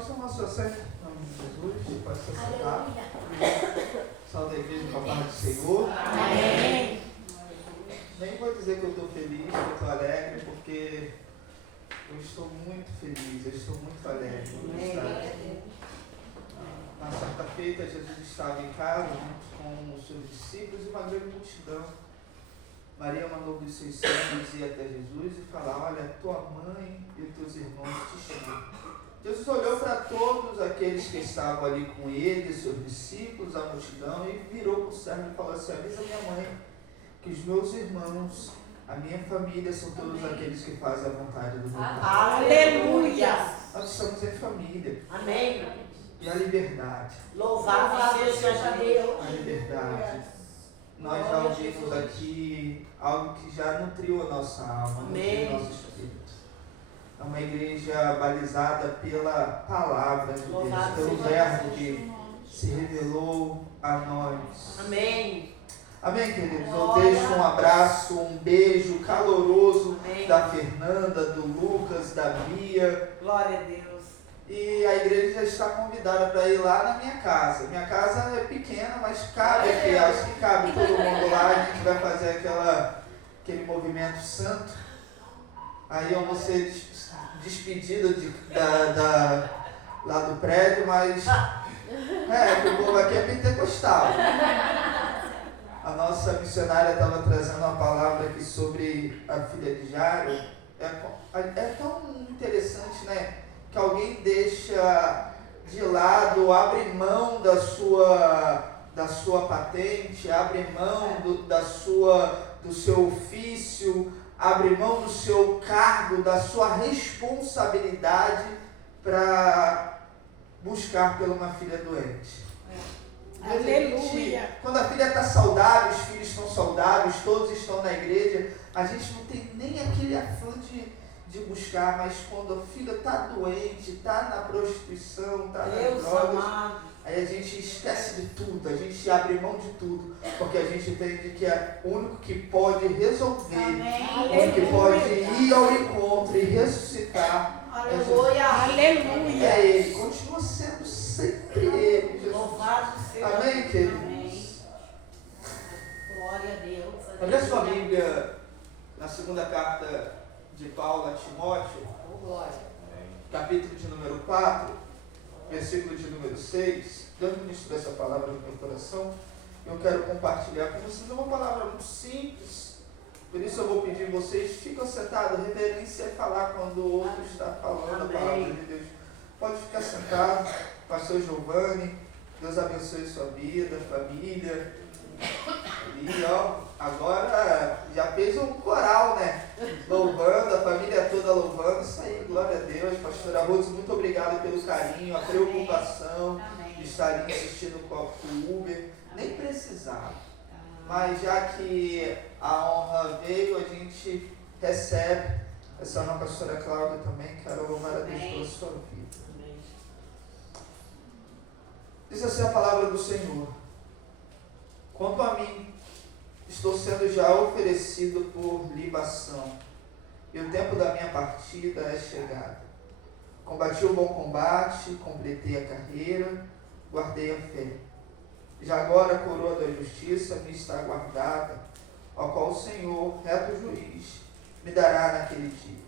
Pode tomar sua sede, em nome de Jesus, pode se sentar. Salve a igreja com a paz do Senhor. Amém. Nem vou dizer que eu estou feliz, que eu estou alegre, porque eu estou muito feliz, eu estou muito alegre. Na sexta-feira, Jesus estava em casa junto com os seus discípulos e uma grande multidão. Maria mandou dos seus servos ir até Jesus e falar: olha, tua mãe e os teus irmãos te chamam. Jesus olhou para todos aqueles que estavam ali com ele, seus discípulos, a multidão, e virou para o servo e falou assim: avisa minha mãe que os meus irmãos, a minha família, são todos aqueles que fazem a vontade do meu Pai. Aleluia! Nós estamos em família. Amém. E a liberdade. Louvado seja Deus. A liberdade. Nós já ouvimos aqui algo que já nutriu a nossa alma, nutriu o nosso espírito. É uma igreja balizada pela palavra de Deus, pelo verbo que se revelou a nós. Amém. Amém, queridos? Eu deixo um abraço, um beijo caloroso da Fernanda, do Lucas, da Bia. Glória a Deus. E a igreja já está convidada para ir lá na minha casa. Minha casa é pequena, mas cabe aqui, acho que cabe todo mundo lá. A gente vai fazer aquele movimento santo. Aí eu vou ser despedido lá do prédio, mas o povo aqui é pentecostal. A nossa missionária estava trazendo uma palavra aqui sobre a filha de Jairo. É tão interessante, né? Que alguém deixa de lado, abre mão da sua patente, abre mão do seu ofício, abre mão do seu cargo, da sua responsabilidade para buscar por uma filha doente. Aleluia! Quando a filha está saudável, os filhos estão saudáveis, todos estão na igreja, a gente não tem nem aquele afã de buscar, mas quando a filha está doente, está na prostituição, está nas drogas, aí a gente esquece de tudo, a gente abre mão de tudo, porque a gente entende que é o único que pode resolver, o único que pode ir ao encontro e ressuscitar. Aleluia! Aleluia! É Ele, continua sendo sempre Ele, Jesus. Louvado seja Deus. Amém, queridos? Amém. Glória a Deus. Abre a sua Bíblia na segunda carta de Paulo a Timóteo, capítulo de número 4, versículo de número 6. Dando início dessa palavra no meu coração, eu quero compartilhar com vocês uma palavra muito simples. Por isso eu vou pedir vocês, ficam sentados, reverência é falar quando o outro está falando. Amém. A palavra de Deus. Pode ficar sentado, pastor Giovanni, Deus abençoe sua vida, família. E agora já fez um coral, né? Louvando, a família toda louvando. Isso aí, glória a Deus. Pastora Rose, muito obrigado pelo carinho, a preocupação de estarem assistindo com o Uber. Nem precisava. Mas já que a honra veio, a gente recebe essa honra, pastora Cláudia também. Quero louvar a Deus pela sua vida. Diz assim a palavra do Senhor: quanto a mim, estou sendo já oferecido por libação, e o tempo da minha partida é chegado. Combati o bom combate, completei a carreira, guardei a fé. Já agora a coroa da justiça me está guardada, ao qual o Senhor, reto juiz, me dará naquele dia.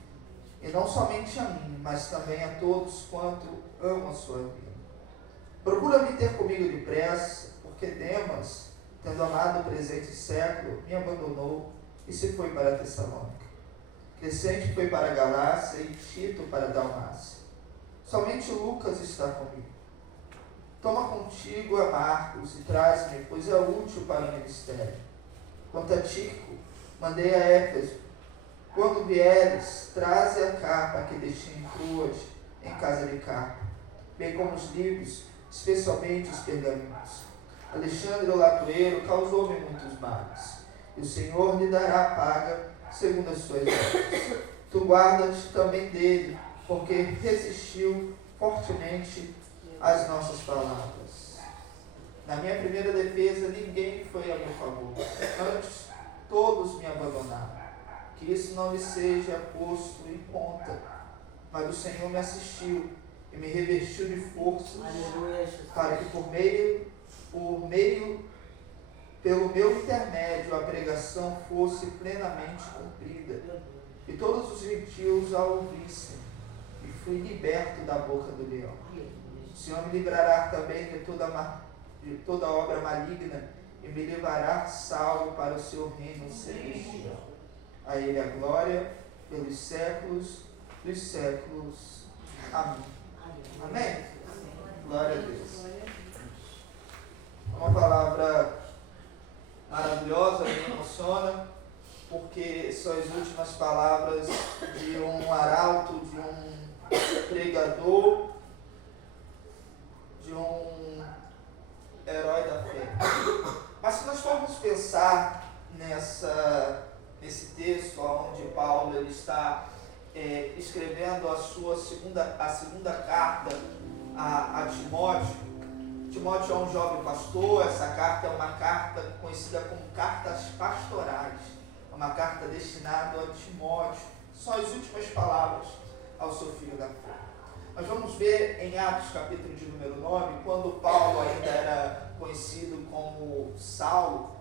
E não somente a mim, mas também a todos quanto amam a sua vida. Procura me ter comigo depressa, porque Demas, tendo amado o presente século, me abandonou e se foi para Tessalônica. Crescente foi para a Galácia e Tito para a Dalmácia. Somente Lucas está comigo. Toma contigo a Marcos e traz-me, pois é útil para o ministério. Quanto a Tico, mandei a Éfeso. Quando vieres, traze a capa que deixei em Troas, em casa de Carpo, bem como os livros, especialmente os pergaminhos. Alexandre o latoeiro causou-me muitos males, e o Senhor lhe dará a paga segundo as suas obras. Tu guardas também dele, porque resistiu fortemente às nossas palavras. Na minha primeira defesa, ninguém foi a meu favor. Antes, todos me abandonaram. Que isso não lhe seja posto em conta. Mas o Senhor me assistiu e me revestiu de forças, Aleluia, Jesus. para que pelo meu intermédio, a pregação fosse plenamente cumprida, e todos os gentios a ouvissem, e fui liberto da boca do leão. O Senhor me livrará também de toda obra maligna, e me levará salvo para o seu reino celestial. A Ele a glória pelos séculos dos séculos. Amém. Amém? Glória a Deus. Uma palavra maravilhosa, me emociona, porque são as últimas palavras de um arauto, de um pregador, de um herói da fé. Mas se nós formos pensar nesse texto onde Paulo ele está escrevendo a segunda carta a Timóteo. Timóteo é um jovem pastor. Essa carta é uma carta conhecida como cartas pastorais, é uma carta destinada a Timóteo. São as últimas palavras ao seu filho da fé. Nós vamos ver em Atos capítulo de número 9, quando Paulo ainda era conhecido como Saulo,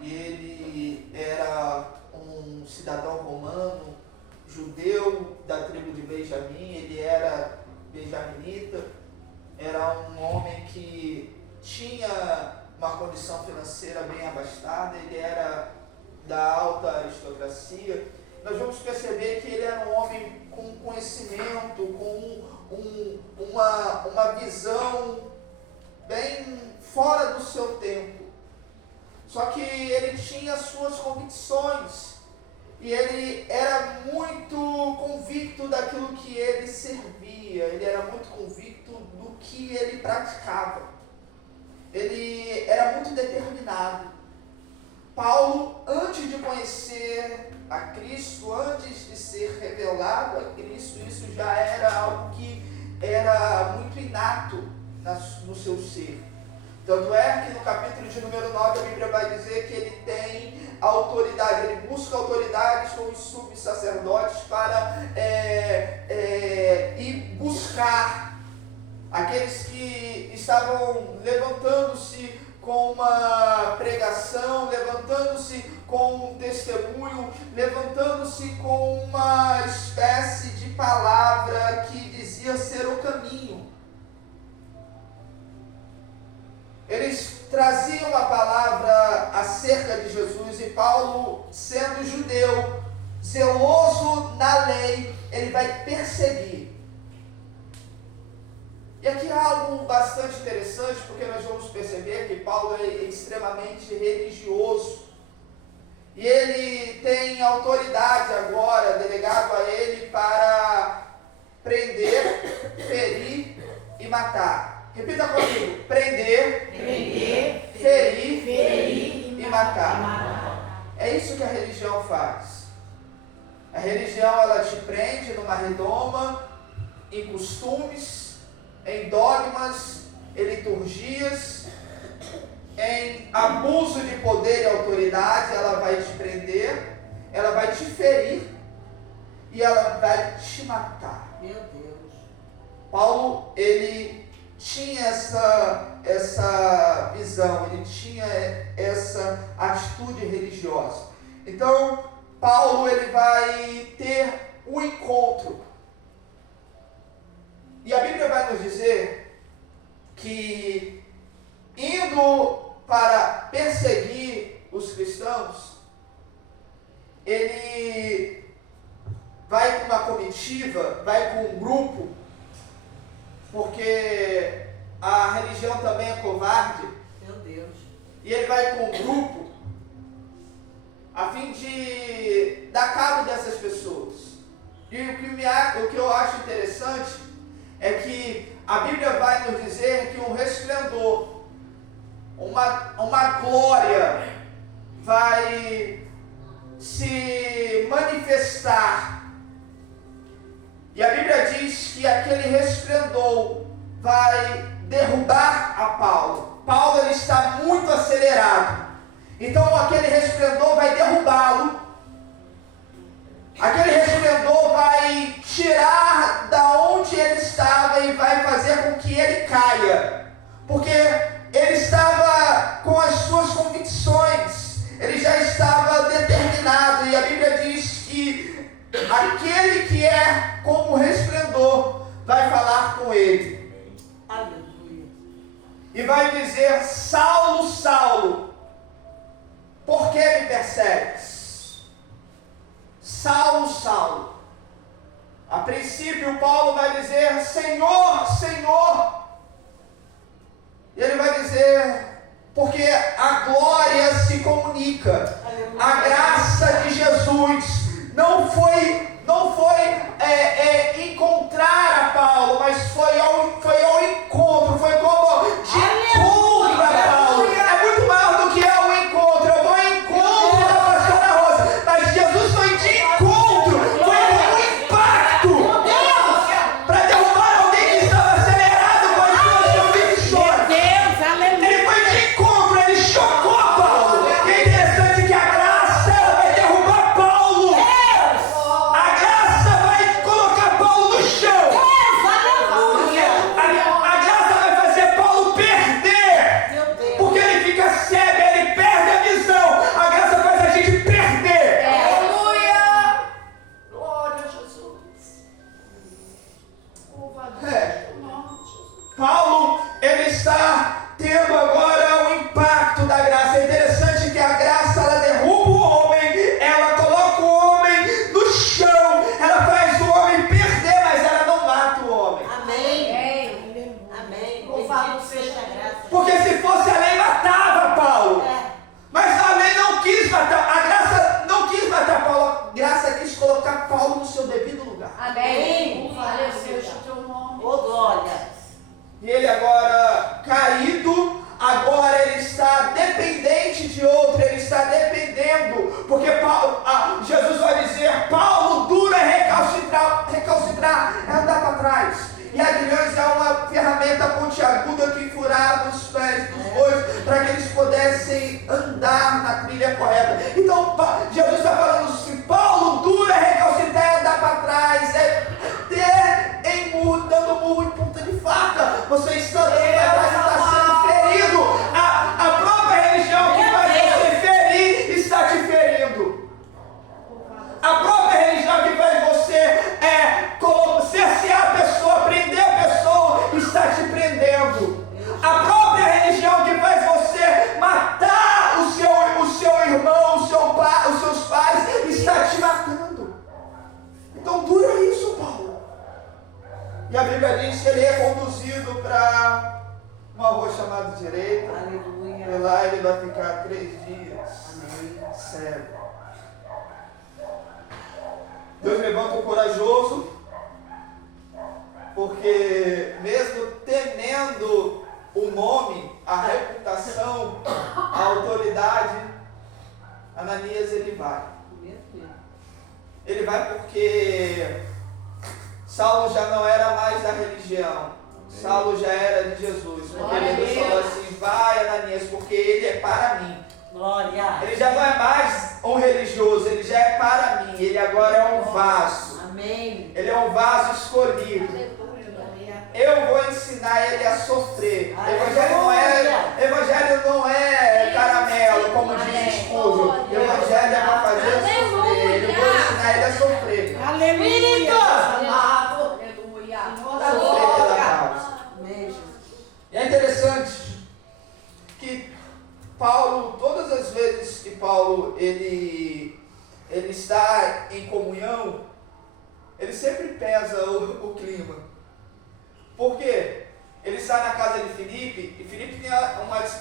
e ele era um cidadão romano, judeu da tribo de Benjamim. Ele era benjaminita, era um homem que tinha uma condição financeira bem abastada, ele era da alta aristocracia. Nós vamos perceber que ele era um homem com conhecimento, com uma visão bem fora do seu tempo. Só que ele tinha suas convicções e ele era muito convicto daquilo que ele servia, ele era muito convicto do que ele praticava. Ele era muito determinado. Paulo, antes de conhecer a Cristo, antes de ser revelado a Cristo, isso já era algo que era muito inato no seu ser. Tanto é que no capítulo de número 9 a Bíblia vai dizer que ele tem autoridade, ele busca autoridades com os subsacerdotes para ir buscar aqueles que estavam levantando-se com uma pregação, levantando-se com um testemunho, levantando-se com uma espécie de palavra que dizia ser o caminho. Eles traziam a palavra acerca de Jesus, e Paulo, sendo judeu, zeloso na lei, ele vai perseguir. E aqui há algo bastante interessante, porque nós vamos perceber que Paulo é extremamente religioso. E ele tem autoridade agora, delegado a ele, para prender, ferir e matar. Repita comigo: prender, ferir e matar. É isso que a religião faz. A religião, ela te prende numa redoma, em costumes, em dogmas, em liturgias, em abuso de poder e autoridade. Ela vai te prender, ela vai te ferir e ela vai te matar. Meu Deus. Paulo, ele tinha essa visão, ele tinha essa atitude religiosa. Então, Paulo, ele vai ter um encontro. E a Bíblia vai nos dizer que, indo para perseguir os cristãos, ele vai com uma comitiva, vai com um grupo, porque a religião também é covarde. Meu Deus. E ele vai com um grupo a fim de dar cabo dessas pessoas. E o que eu acho interessante é que a Bíblia vai nos dizer que um resplendor, uma glória vai se manifestar. E a Bíblia diz que aquele resplendor vai derrubar a Paulo. Paulo, ele está muito acelerado. Então aquele resplendor vai derrubá-lo. Aquele resplendor vai tirar da onde ele estava e vai que ele caia, porque ele estava com as suas convicções, ele já estava determinado, e a Bíblia diz que aquele que é como resplendor vai falar com ele. Aleluia. E vai dizer: Saulo, Saulo, por que me persegues? Saulo, Saulo. A princípio, Paulo vai dizer: Senhor, Senhor. E ele vai dizer: porque a glória se comunica. Aleluia. A graça de Jesus não foi encontrar a Paulo, mas foi ao encontro, foi como de encontro a Paulo. É muito maior do que ao encontro. Eu vou ao encontro da pastora Rosa, mas Jesus foi de encontro, foi um impacto para derrubar alguém que estava acelerado com as suas convicções. Ele foi de encontro, ele chocou Paulo. E é interessante que a graça ela vai derrubar Paulo. A graça vai colocar Paulo no chão. A graça vai fazer Paulo perder. Porque ele fica cego, ele perde a visão. A graça faz a gente perder. Aleluia. Glória a Jesus. Paulo, ele está tendo agora o impacto da graça. É interessante que a graça, ela derruba o homem, ela coloca o homem no chão, ela faz o homem perder, mas ela não mata o homem. Amém. Amém. Louvado seja a graça. Porque se fosse a lei, matava Paulo. Mas a lei não quis matar, a graça não quis matar Paulo, a graça quis colocar Paulo no seu devido lugar. Amém. Glória seja o teu nome. Ô, glória. E ele agora caído, agora ele está dependente de outro, ele está dependendo, porque Jesus vai dizer: Paulo, duro é recalcitrar é andar para trás. E aguilhões é uma ferramenta pontiaguda que furava os pés dos bois para que eles pudessem andar na trilha correta. Então Jesus está falando assim: Paulo, duro é recalcitrar é andar para trás, é ter em murro, dando murro em ponta de faca. Você está andando para trás e está sendo ferido. A própria religião que faz você ferir está te ferindo. A própria religião que faz você cercear a pessoa, prender a pessoa, está te prendendo. A própria religião que faz você matar o seu irmão, os seus pais, está te matando. Então dura isso, Paulo. E a Bíblia diz que ele é conduzido para uma rua chamada direita. Aleluia. E lá ele vai ficar 3 dias cego. Deus levanta um corajoso, porque mesmo temendo o nome, a reputação, a autoridade, Ananias ele vai. Ele vai porque Saulo já não era mais da religião, Saulo já era de Jesus, porque Jesus falou assim: vai, Ananias, porque ele é para mim. Glória. Ele já não é mais um religioso, ele já é para mim, ele agora é um vaso. Amém. Ele é um vaso escolhido. Eu vou ensinar ele a sofrer. Evangelho não é caramelo, como diz Escúvio. Evangelho é para fazer sofrer. Eu vou ensinar ele a sofrer. Aleluia. Sofrer pela causa. Amém. E é interessante que Paulo, todas as vezes que Paulo ele está em comunhão, ele sempre pesa o clima. Por quê? Ele está na casa de Filipe, e Filipe tem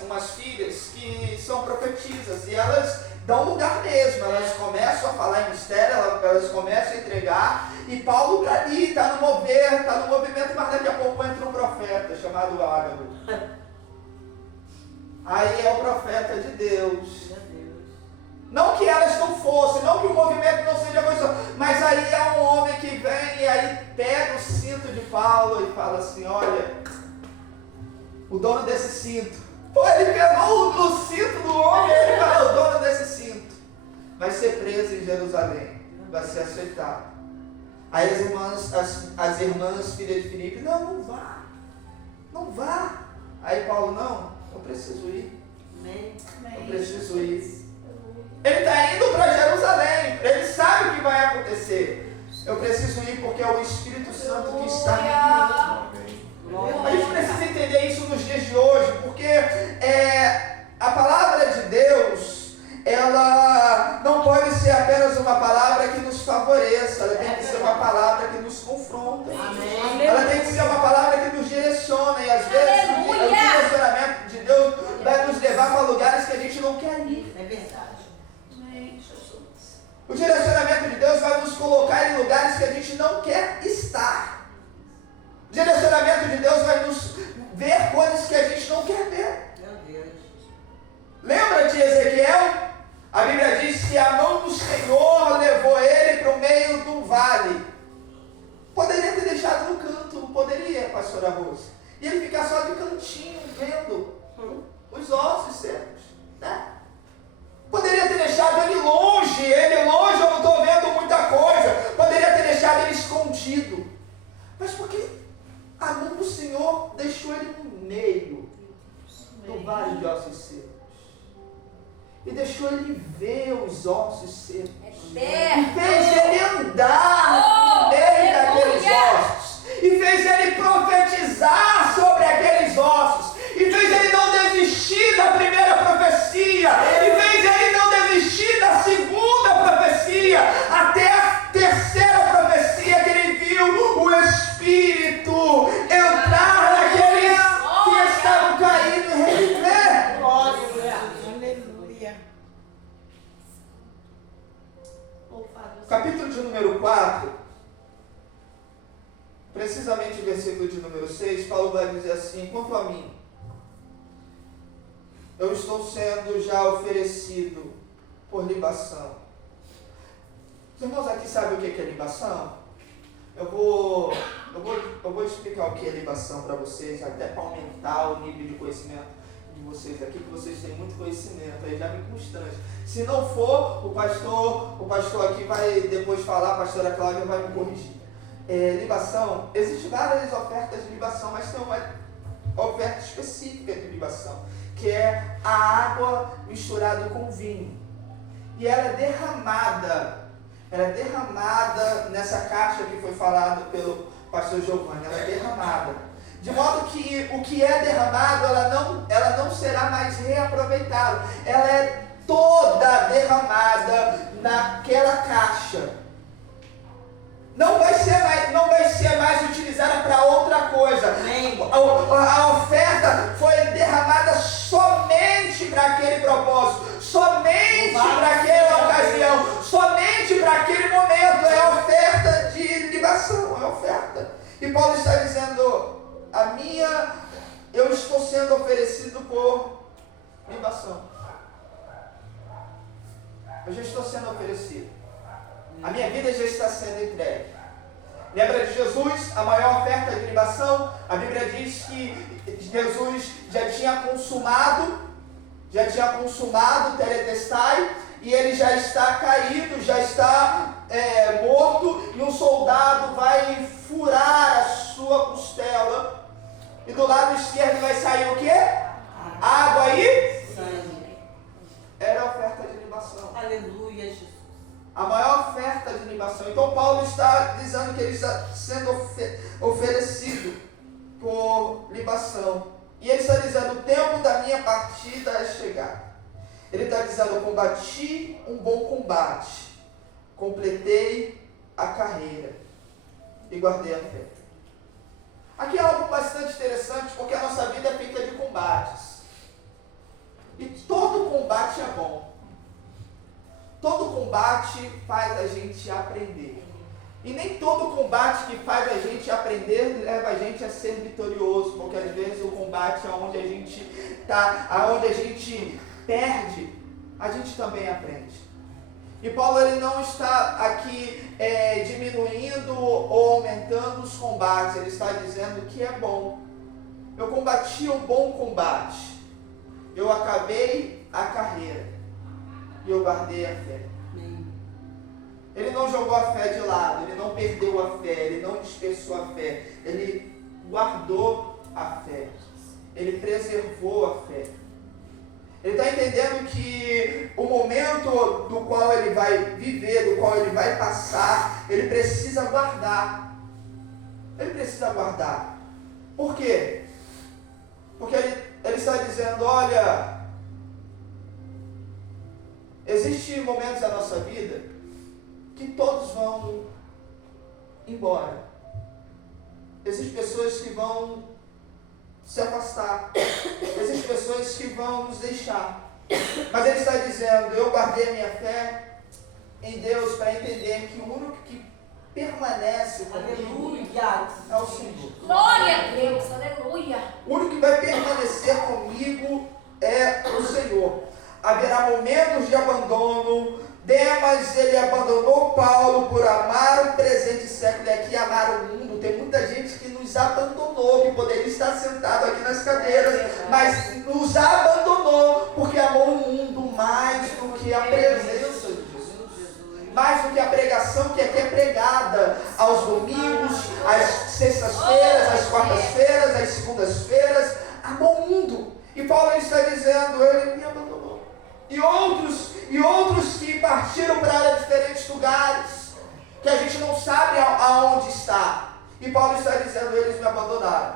umas filhas que são profetisas, e elas dão lugar mesmo, elas começam a falar em mistério, elas começam a entregar, e Paulo está ali, está no movimento, mas daqui a pouco entra um profeta chamado Ágabo. Aí é o profeta de Deus. Não que elas não fossem, não que o movimento não seja coisa, mas aí é um homem que vem e aí pega o cinto de Paulo e fala assim: olha, o dono desse cinto. Pô, ele pegou o cinto do homem e ele fala: o dono desse cinto vai ser preso em Jerusalém, vai ser aceitado. Aí as irmãs filhas de Filipe: não vá. Não vá. Aí Paulo, não, eu preciso ir. Eu preciso ir. Ele está indo para Jerusalém. Ele sabe o que vai acontecer. Eu preciso ir porque é o Espírito Santo que está em mim. A gente precisa entender isso nos dias de hoje, porque a palavra de Deus, ela não pode ser apenas uma palavra que nos favoreça, ela tem que ser uma palavra que nos confronta. Amém. Ela tem que ser uma palavra que nos direciona, e às vezes o direcionamento de Deus vai nos levar para lugares que a gente não quer ir. É verdade. O direcionamento de Deus vai nos colocar em lugares que a gente não quer estar. O direcionamento de Deus vai nos ver coisas que a gente não quer ver. Meu Deus. Lembra de Ezequiel? A Bíblia diz que a mão do Senhor levou ele para o meio do vale. Poderia ter deixado no canto, não poderia, pastora Rose. E ele ficar só de cantinho, vendo os ossos secos, né? Poderia ter deixado ele longe eu não estou vendo muita coisa. Poderia ter deixado ele escondido. Mas por que a mão do Senhor deixou ele no meio do vale de ossos secos? E deixou ele ver os ossos secos. E fez ele andar no meio daqueles ossos. E fez ele profetizar sobre aqueles ossos. E fez ele não desistir da primeira profecia. E fez ele não desistir da segunda profecia. Até a terceira profecia que ele viu o Espírito entrar naqueles que estavam caídos e reviver. Aleluia. Capítulo de número 4, precisamente versículo de número 6, Paulo vai dizer assim: quanto a mim, eu estou sendo já oferecido por libação. Os irmãos aqui sabem o que é libação? Eu vou explicar o que é libação para vocês, até para aumentar o nível de conhecimento de vocês aqui, que vocês têm muito conhecimento, aí já me constrange. Se não for, o pastor aqui vai depois falar, a pastora Cláudia vai me corrigir. Libação, existem várias ofertas de libação, mas tem uma oferta específica de libação, que é a água misturada com vinho. E ela é derramada nessa caixa que foi falado pelo pastor Giovanni, ela é derramada. De modo que o que é derramado, ela não será mais reaproveitada. Ela é toda derramada naquela caixa. Não vai ser mais utilizada para outra coisa. A oferta foi derramada somente para aquele propósito, somente para aquela ocasião, somente para aquele momento. É a oferta de libação, é a oferta. E Paulo está dizendo: eu estou sendo oferecido por libação. Eu já estou sendo oferecido. A minha vida já está sendo entregue. Lembra de Jesus, a maior oferta de libação? A Bíblia diz que Jesus já tinha consumado teletestai, e ele já está caído, já está morto, e um soldado vai furar a sua costela, e do lado esquerdo vai sair o quê? Água e sangue. Era a oferta de libação. Aleluia, Jesus. A maior oferta de libação. Então Paulo está dizendo que ele está sendo oferecido por libação. E ele está dizendo: o tempo da minha partida é chegar. Ele está dizendo: eu combati um bom combate, completei a carreira e guardei a fé. Aqui é algo bastante interessante, porque a nossa vida é feita de combates. E todo combate é bom. Todo combate faz a gente aprender. E nem todo combate que faz a gente aprender leva a gente a ser vitorioso, porque às vezes o combate é onde a gente está, aonde a gente perde, a gente também aprende. E Paulo, ele não está aqui diminuindo ou aumentando os combates, ele está dizendo que é bom. Eu combati o bom combate, eu acabei a carreira e eu guardei a fé. Ele não jogou a fé de lado, ele não perdeu a fé, ele não dispersou a fé, ele guardou a fé. Ele preservou a fé. Ele está entendendo que o momento do qual ele vai viver, do qual ele vai passar, ele precisa guardar. Ele precisa guardar. Por quê? Porque ele está dizendo, olha, existem momentos da nossa vida que todos vão embora. Existem pessoas que vão se afastar. Existem pessoas que vão nos deixar. Mas ele está dizendo, eu guardei a minha fé em Deus para entender que o único que permanece comigo é o Senhor. Glória a Deus, aleluia. O único que vai permanecer comigo é o Senhor. Haverá momentos de abandono. Demas, ele abandonou Paulo por amar o presente século e aqui amar o mundo. Tem muita gente que nos abandonou, que poderia estar sentado aqui nas cadeiras, mas nos abandonou porque amou o mundo mais do que a presença de Jesus. Mais do que a pregação que aqui é pregada aos domingos, às sextas-feiras, às quartas-feiras, às segundas-feiras. Amou o mundo. E Paulo está dizendo, ele me abandonou. E outros que partiram para diferentes lugares, que a gente não sabe aonde está. E Paulo está dizendo, eles me abandonaram.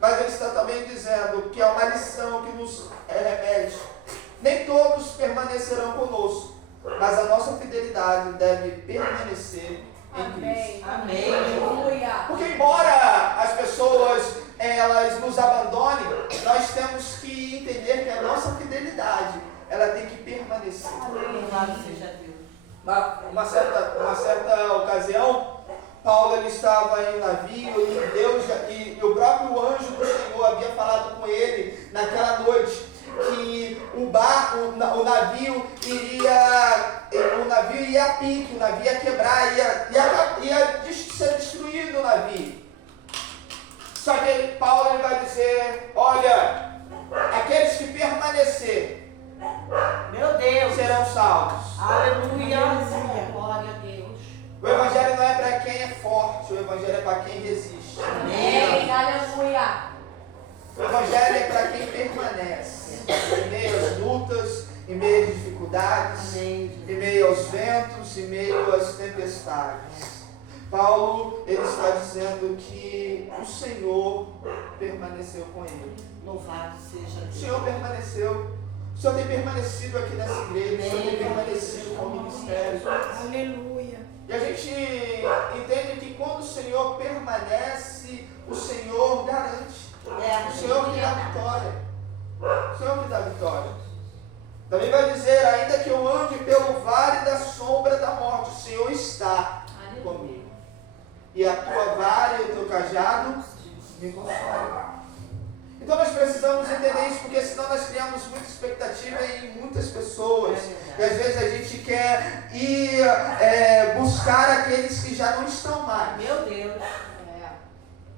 Mas ele está também dizendo que é uma lição que nos remete. Nem todos permanecerão conosco, mas a nossa fidelidade deve permanecer em Cristo. Amém. Porque embora as pessoas elas nos abandonem, nós temos que entender que a nossa fidelidade ela tem que permanecer. Louvado seja Deus. Uma certa ocasião, Paulo ele estava em um navio e Deus e o próprio anjo do Senhor havia falado com ele naquela noite que o navio ia a pique, o navio ia quebrar, ia ser destruído o navio. Só que Paulo ele vai dizer, olha, aqueles que permanecer, meu Deus, serão salvos. Aleluia. Glória a Deus. O evangelho não é para quem é forte, o evangelho é para quem resiste. Amém. Aleluia. O evangelho é para quem permanece em meio às lutas, em meio às dificuldades, Amém. em meio aos ventos, em meio às tempestades. Paulo ele está dizendo que o Senhor permaneceu com ele. Louvado seja Deus. O Senhor permaneceu. O Senhor tem permanecido aqui nessa igreja, o Senhor tem permanecido com o ministério. Aleluia. E a gente entende que quando o Senhor permanece, o Senhor garante. O Senhor que dá vitória. O Senhor que dá vitória. Também vai dizer, ainda que eu ande pelo vale da sombra da morte, o Senhor está comigo. E a tua vara e o teu cajado me consolam. Então nós precisamos entender isso, porque senão nós criamos muita expectativa em muitas pessoas. E às vezes a gente quer ir buscar aqueles que já não estão mais. Meu Deus.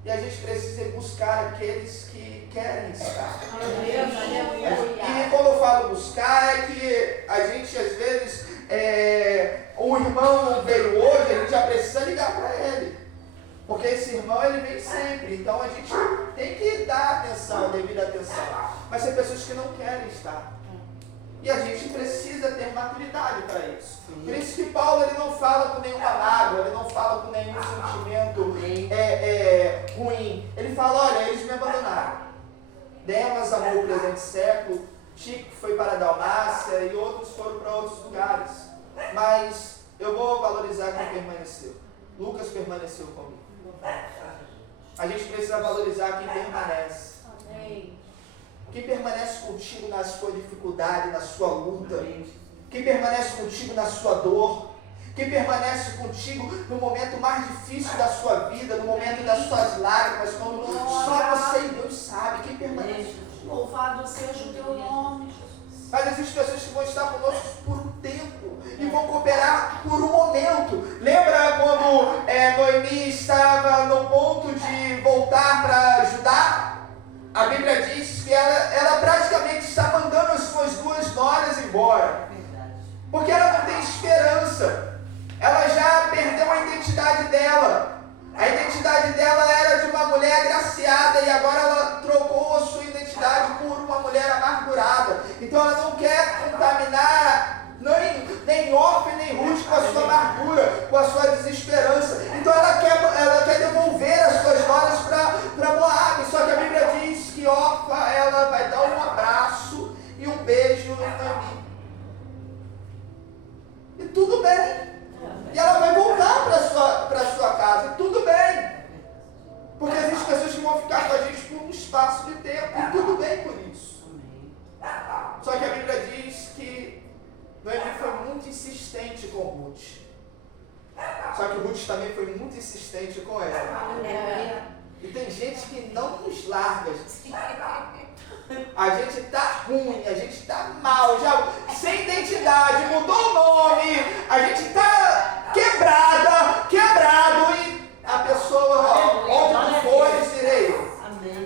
E a gente precisa buscar aqueles que querem estar. Aleluia. E quando eu falo buscar, é que a gente às vezes, o irmão veio hoje, a gente já precisa ligar para ele. Porque esse irmão, ele vem sempre. Então a gente tem que dar atenção, devida atenção. Mas tem pessoas que não querem estar. E a gente precisa ter maturidade para isso. Por isso que Paulo ele não fala com nenhuma mágoa, ele não fala com nenhum sentimento ruim. Ele fala, olha, eles me abandonaram. Demas amou o presente século, Chico foi para a Dalmácia e outros foram para outros lugares. Mas eu vou valorizar quem permaneceu. Lucas permaneceu comigo. A gente precisa valorizar quem permanece. Amém. Quem permanece contigo na sua dificuldade, na sua luta. Quem permanece contigo na sua dor. Quem permanece contigo no momento mais difícil da sua vida, no momento das suas lágrimas, quando só você e Deus sabe. Quem permanece. Louvado seja o teu nome, Jesus. Mas existem pessoas que vão estar conosco por um tempo e vão cooperar por um momento. Lembra quando Noemi estava no ponto de voltar para Judá? A Bíblia diz que ela praticamente está mandando as suas duas noras embora. Porque ela não tem esperança. Ela já perdeu a identidade dela. A identidade dela era de uma mulher agraciada e agora vão ficar com a gente por um espaço de tempo, e tudo bem por isso. Só que a Bíblia diz que Noemi foi muito insistente com Ruth. Só que Ruth também foi muito insistente com ela. E tem gente que não nos larga. A gente está ruim, a gente está mal, já sem identidade, mudou o nome, a gente está quebrado e a pessoa, onde tu fores, irei eu.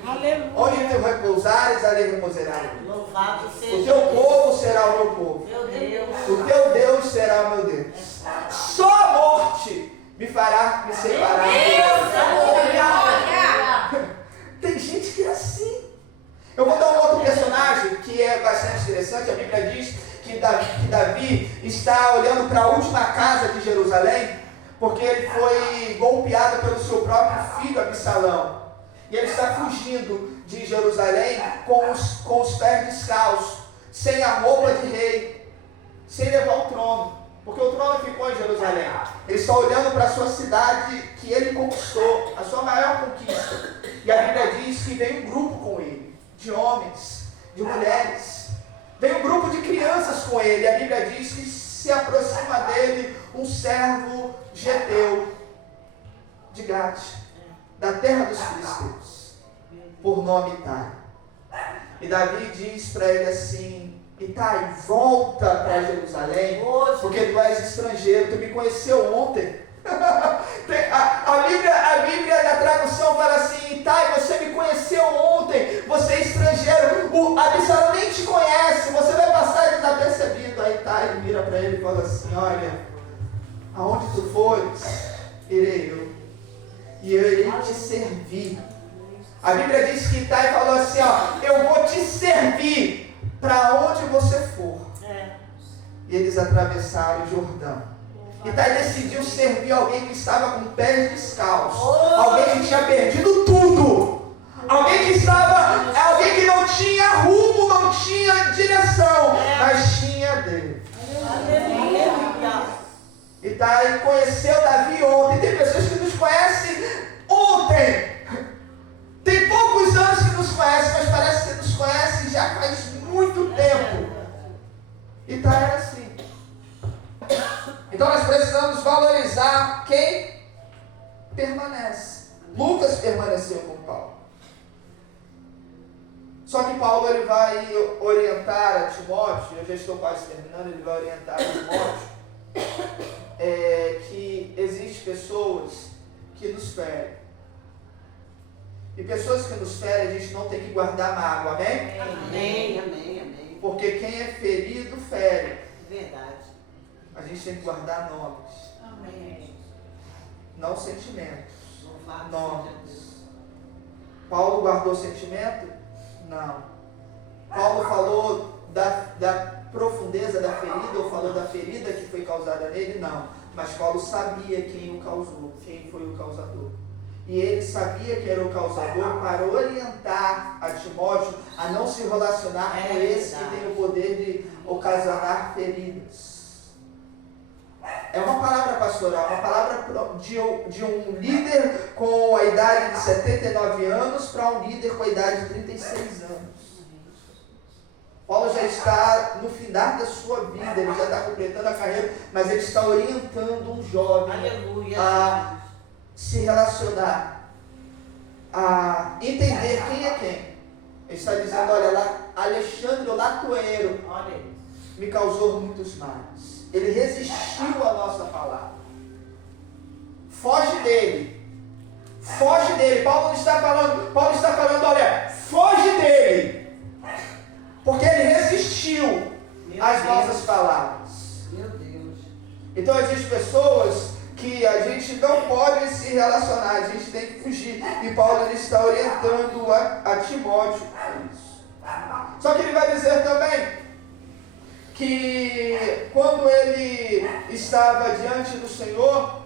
Aleluia. Onde tu repousares, ali repousarei. Louvado seja O teu povo será o meu povo. meu Deus. O teu Deus será o meu Deus. Só a morte me fará me separar. Tem gente que é assim. Eu vou dar um outro personagem que é bastante interessante. A Bíblia diz que Davi está olhando para a última casa de Jerusalém, porque ele foi golpeado pelo seu próprio filho Absalão. E ele está fugindo de Jerusalém com os pés descalços, sem a roupa de rei, sem levar o trono, porque o trono ficou em Jerusalém. Ele está olhando para a sua cidade que ele conquistou, a sua maior conquista. E a Bíblia diz que veio um grupo com ele, de homens, de mulheres. Veio um grupo de crianças com ele. E a Bíblia diz que se aproxima dele um servo geteu de Gate, da terra dos filisteus, por nome Itai. E Davi diz para ele assim: Itai, volta para Jerusalém, porque tu és estrangeiro, tu me conheceu ontem. a Bíblia na tradução fala assim: Itai, você me conheceu ontem, você é estrangeiro, o Absalão nem te conhece, você vai passar desapercebido. Aí Itai vira para ele e fala assim: olha, aonde tu fores, irei eu, e eu irei te servir. A Bíblia diz que Itai falou assim: ó, eu vou te servir para onde você for. E eles atravessaram o Jordão. Itai decidiu servir alguém que estava com pés descalços, alguém que tinha perdido tudo, alguém que não tinha rumo, não tinha direção, mas tinha Deus. Itai conheceu Davi ontem. Tem pessoas que nos conhecem ontem. Tem poucos anos que nos conhecem, mas parece que nos conhecem já faz muito tempo. Itai era assim. Então nós precisamos valorizar quem permanece. Lucas permaneceu com Paulo. Só que Paulo ele vai orientar a Timóteo, eu já estou quase terminando, ele vai orientar a Timóteo, que existem pessoas que nos ferem. E pessoas que nos ferem, a gente não tem que guardar mágoa, amém? Amém, amém, amém. Porque quem é ferido, fere. Verdade. A gente tem que guardar nomes. Amém. Não sentimentos. Louvado Nomes. seja Deus. Paulo guardou sentimento? Não. Paulo falou da profundeza da ferida, ou falou da ferida que foi causada nele? Não. Mas Paulo sabia quem o causou, quem foi o causador. E ele sabia que era o causador para orientar a Timóteo a não se relacionar com esse que tem o poder de ocasionar feridas. É uma palavra pastoral, uma palavra de um líder com a idade de 79 anos para um líder com a idade de 36 anos. Paulo já está no final da sua vida, ele já está completando a carreira, mas ele está orientando um jovem a se relacionar, a entender quem é quem. Ele está dizendo: olha lá, Alexandre o Latoeiro me causou muitos males. Ele resistiu à nossa palavra. Foge dele. Foge dele. Paulo está falando, olha, foge dele. Porque ele resistiu às nossas palavras. Meu Deus. Então existem pessoas que a gente não pode se relacionar, a gente tem que fugir. E Paulo ele está orientando a Timóteo a isso. Só que ele vai dizer também que quando ele estava diante do Senhor,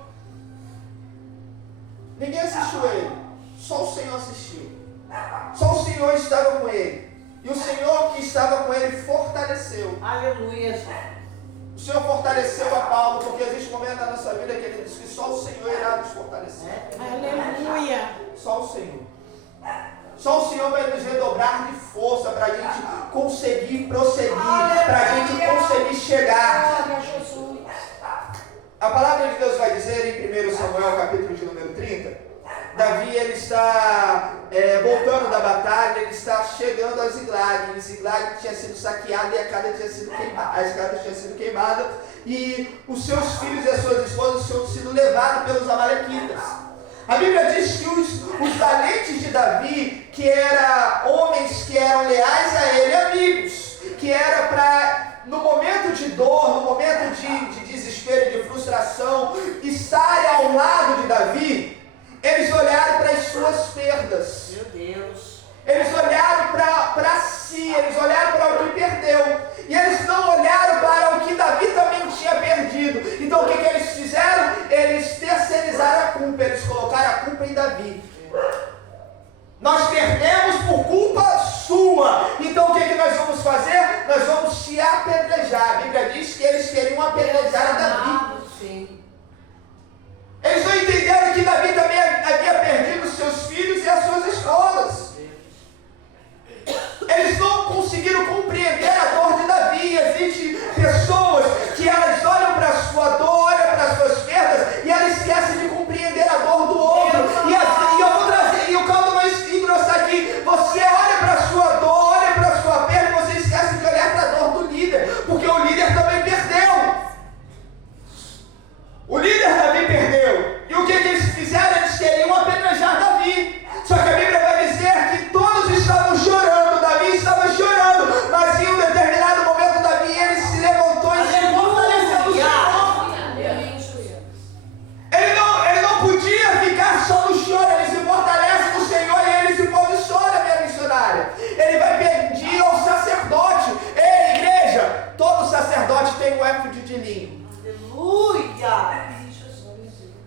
ninguém assistiu a ele, só o Senhor assistiu. Só o Senhor estava com ele. E o Senhor que estava com ele fortaleceu. Aleluia. O Senhor fortaleceu a Paulo, porque existe um momento na nossa vida que ele diz que só o Senhor irá nos fortalecer. Aleluia. Só o Senhor. Só o Senhor vai nos redobrar de força para a gente conseguir prosseguir, para a gente conseguir chegar. A palavra de Deus vai dizer em 1 Samuel, capítulo de número 30, Davi ele está voltando da batalha, ele está chegando a Ziklag. Ziklag tinha sido saqueada e a casa tinha sido queimada, e os seus filhos e as suas esposas tinham sido levados pelos amalequitas. A Bíblia diz que os valentes de Davi, que eram homens que eram leais a ele, amigos, que era para, no momento de dor, no momento de desespero e de frustração, estarem ao lado de Davi, eles olharam para as suas perdas. Meu Deus. Eles olharam para si, eles olharam para o que perdeu. E eles não olharam para o que Davi também tinha perdido. Então o que eles fizeram? Eles terceirizaram a culpa, eles colocaram a culpa em Davi. Nós perdemos por culpa sua. Então o que nós vamos fazer? Nós vamos te apedrejar. A Bíblia diz que eles queriam apedrejar a Davi. Sim. Eles não entenderam que Davi também havia perdido os seus filhos e as suas esposas. Eles não conseguiram compreender a dor de Davi. Existem pessoas que elas olham para a sua dor, olham para as suas perdas e elas esquecem de compreender a dor do outro. E eu vou trazer, e o caldo vai engrossar aqui. Você olha para a sua dor, olha para a sua perda e você esquece de olhar para a dor do líder, porque o líder também perdeu. O líder Davi perdeu. E o que eles fizeram? Eles queriam apedrejar Davi. Só que a Bíblia vai dizer que todos estavam chorando. Davi estava chorando. Mas em um determinado momento, Davi ele se levantou e se fortaleceu no Senhor. Ele não podia ficar só no choro. Ele se fortalece no Senhor e ele se posiciona, minha missionária. Ele vai pedir ao sacerdote. Ei, igreja, todo sacerdote tem um éfode de linho. Aleluia!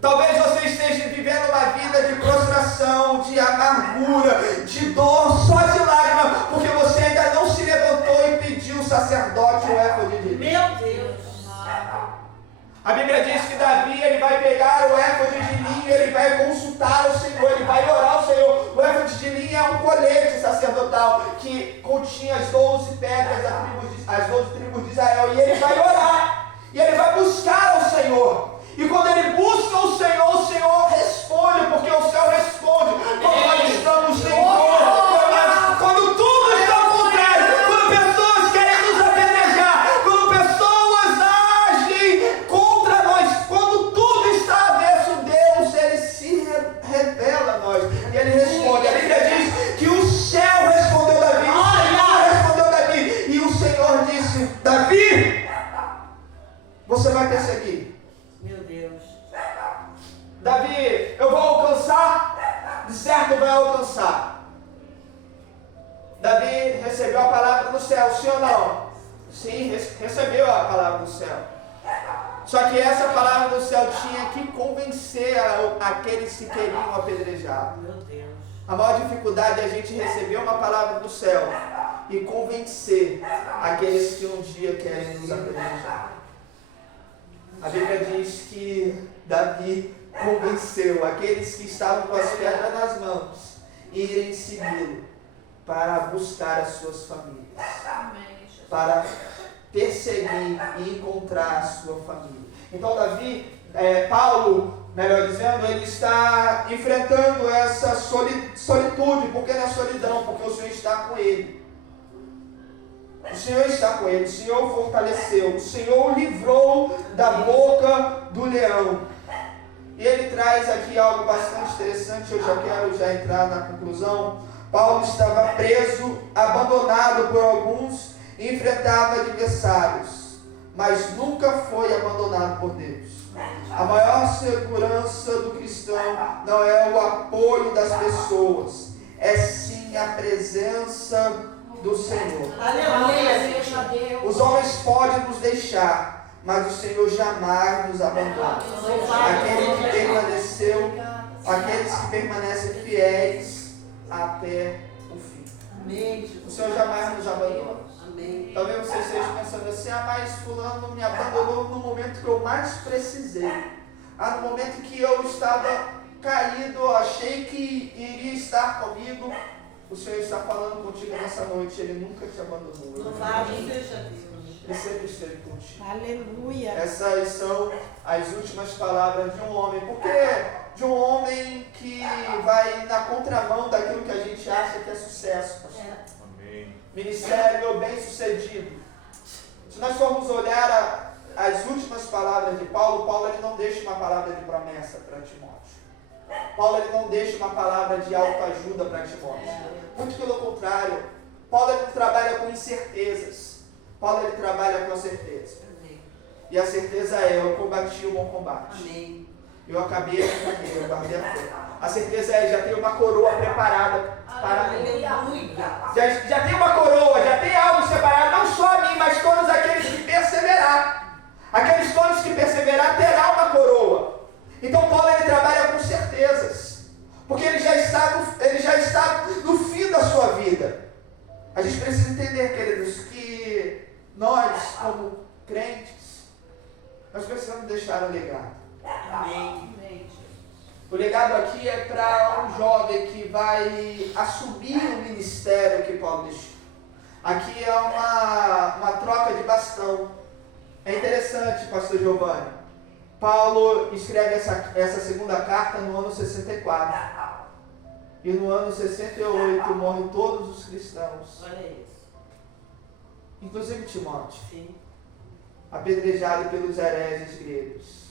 Talvez você esteja vivendo uma vida de prostração, de amargura, de dor, só de lágrima, porque você ainda não se levantou e pediu o sacerdote o éfode de linho. Meu Deus! A Bíblia diz que Davi ele vai pegar o éfode de linho, ele vai consultar o Senhor, ele vai orar ao Senhor. O éfode de linho é um colete sacerdotal que continha as 12 pedras as 12 tribos de Israel, e ele vai orar, e ele vai buscar ao Senhor. E quando ele busca o Senhor responde, porque o céu responde. Quando nós estamos sem dor, quando tudo está ao contrário, quando pessoas querem nos apedrejar, quando pessoas agem contra nós, quando tudo está avesso, Deus, ele se revela a nós. E ele responde. A Bíblia diz que o céu respondeu Davi, o Senhor respondeu Davi. E o Senhor disse: Davi, você vai perseguir. Meu Deus. Davi, eu vou alcançar? De certo vai alcançar. Davi recebeu a palavra do céu, sim ou não? Sim, recebeu a palavra do céu. Só que essa palavra do céu tinha que convencer aqueles que queriam apedrejar. Meu Deus. A maior dificuldade é a gente receber uma palavra do céu e convencer aqueles que um dia querem nos apedrejar. A Bíblia diz que Davi convenceu aqueles que estavam com as pedras nas mãos irem segui-lo para buscar as suas famílias, para perseguir e encontrar a sua família. Então Paulo, melhor dizendo, ele está enfrentando essa solitude. Por que não é solidão? Porque o Senhor está com ele. O Senhor está com ele, o Senhor o fortaleceu, o Senhor o livrou da boca do leão. E ele traz aqui algo bastante interessante, eu já quero entrar na conclusão. Paulo estava preso, abandonado por alguns, e enfrentava adversários, mas nunca foi abandonado por Deus. A maior segurança do cristão não é o apoio das pessoas, é sim a presença do Senhor. Aleluia. Os homens podem nos deixar, mas o Senhor jamais nos abandona. Aqueles que permanecem fiéis até o fim. O Senhor jamais nos abandona. Talvez você esteja pensando assim: mas fulano me abandonou no momento que eu mais precisei. No momento que eu estava caído, eu achei que iria estar comigo. O Senhor está falando contigo nessa noite. Ele nunca te abandonou. Louvado seja Deus. Ele sempre esteve contigo. Aleluia. Essas são as últimas palavras de um homem. Porque de um homem que vai na contramão daquilo que a gente acha que é sucesso, pastor. Amém. Ministério bem sucedido. Se nós formos olhar as últimas palavras de Paulo, Paulo ele não deixa uma palavra de promessa para Timóteo. Paulo ele não deixa uma palavra de autoajuda para Timóteo. Muito pelo contrário, Paulo ele trabalha com incertezas. Paulo ele trabalha com a certeza. E a certeza é: eu combati o bom combate. Amém. Eu acabei a minha carreira, eu guardei a fé. A certeza é: já tenho uma coroa preparada para mim. Já tem uma coroa, já tem algo separado, não só a mim, mas todos aqueles que perseverar. Aqueles todos que perseverar terá uma coroa. Então Paulo ele trabalha com certezas, porque ele já está no fim da sua vida. A gente precisa entender, queridos, que nós, como crentes, nós precisamos deixar um legado. Amém. O legado aqui é para um jovem que vai assumir o ministério que Paulo deixou. Aqui é uma troca de bastão. É interessante, pastor Giovanni. Paulo escreve essa segunda carta no ano 64. E no ano 68 morrem todos os cristãos. Olha isso. Inclusive Timóteo. Sim. Apedrejado pelos hereges gregos.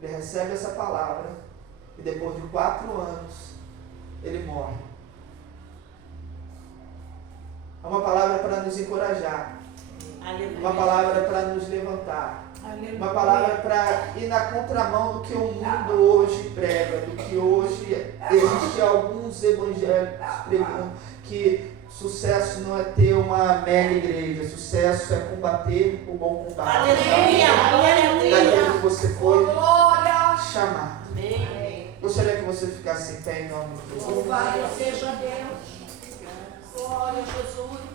Ele recebe essa palavra e depois de 4 anos ele morre. É uma palavra para nos encorajar. Aleluia. Uma palavra para nos levantar. Aleluia. Uma palavra para ir na contramão do que o mundo hoje prega, do que hoje existe alguns evangélicos pregando, que sucesso não é ter uma mega igreja, sucesso é combater o bom combate. Aleluia. Daquilo que você foi chamado. Amém. Gostaria que você ficasse em pé em nome de Jesus. Louvado seja Deus. Glória a Jesus.